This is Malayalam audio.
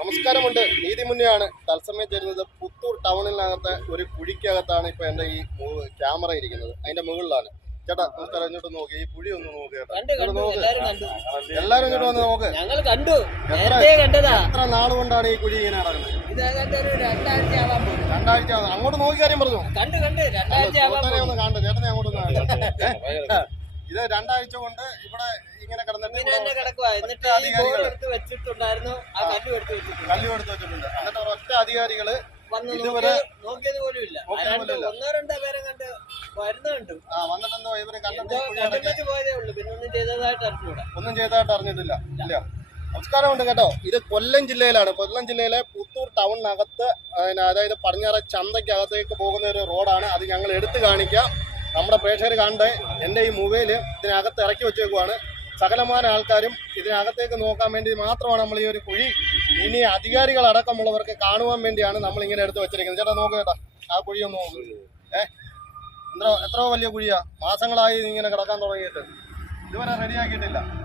നമസ്കാരമുണ്ട്. നീതി മുന്നെയാണ് തത്സമയം ചേരുന്നത് പുത്തൂർ ടൗണിനകത്തെ ഒരു കുഴിക്കകത്താണ് ഇപ്പൊ എന്റെ ഈ ക്യാമറ ഇരിക്കുന്നത്. അതിന്റെ മുകളിലാണ്. ചേട്ടാ നമസ്കാരം. ഇങ്ങോട്ട് നോക്കി. ഈ കുഴി ഒന്ന് നോക്ക് ചേട്ടാ. കണ്ടു കണ്ടു. നോക്ക്. എല്ലാരും എന്നിട്ട് ഇങ്ങോട്ട് വന്ന് നോക്ക്. ഞങ്ങൾ കണ്ടു. എത്ര നാൾ കൊണ്ടാണ് ഈ കുഴി ഇങ്ങനെ നടക്കുന്നത്? രണ്ടാഴ്ച അങ്ങോട്ട് നോക്കി കാര്യം പറഞ്ഞു. കണ്ടു കണ്ടു. രണ്ടാഴ്ച ഒന്ന് കാണണ്ട ചേട്ടനെ അങ്ങോട്ട് ഒന്ന് ഇത് രണ്ടാഴ്ച കൊണ്ട് ഇവിടെ ഇങ്ങനെ കിടന്നിട്ട് എന്നിട്ട്. വെച്ചിട്ടുണ്ടായിരുന്നു. കല്ലും എടുത്ത് വെച്ചിട്ടുണ്ട്. കല്ല് എടുത്ത് വെച്ചിട്ടുണ്ട്. എന്നിട്ട് ഒറ്റ അധികാരികൾ വന്ന് ഇതുവരെ നോക്കിയത് പോലും ഇല്ല. ഒന്നോ രണ്ടോ പേരെ കണ്ട് കണ്ടു. ആ വന്നിട്ടെന്തോ ഇവരെ പോയതേ ഉള്ളൂ. പിന്നെ ഒന്നും ചെയ്തതായിട്ട് അറിഞ്ഞൂടാ. ഒന്നും ചെയ്തതായിട്ട് അറിഞ്ഞിട്ടില്ല. ഇല്ല. നമസ്കാരമുണ്ട് കേട്ടോ. ഇത് കൊല്ലം ജില്ലയിലാണ്. കൊല്ലം ജില്ലയിലെ പുത്തൂർ ടൗണിനകത്ത് അതായത് പടിഞ്ഞാറ ചന്തയ്ക്കകത്തേക്ക് പോകുന്ന ഒരു റോഡാണ്. അത് ഞങ്ങൾ എടുത്തു കാണിക്കാം. നമ്മുടെ പ്രേക്ഷകർ കാണണ്ടേ എന്റെ ഈ മൊബൈൽ ഇതിനകത്ത് ഇറക്കി വെച്ചേക്കുവാണ്. സകലമാന ആൾക്കാരും ഇതിനകത്തേക്ക് നോക്കാൻ വേണ്ടി മാത്രമാണ് നമ്മൾ ഈ ഒരു കുഴി ഇനി അധികാരികൾ അടക്കമുള്ളവർക്ക് കാണുവാൻ വേണ്ടിയാണ് നമ്മൾ ഇങ്ങനെ എടുത്തു വെച്ചിരിക്കുന്നത്. ചേട്ടാ നോക്ക് ചേട്ടാ ആ കുഴി ഒന്ന് നോക്ക് എത്ര എത്ര വലിയ കുഴിയാ. മാസങ്ങളായി ഇങ്ങനെ കിടക്കാൻ തുടങ്ങിയിട്ട്. ഇതുവരെ റെഡിയാക്കിയിട്ടില്ല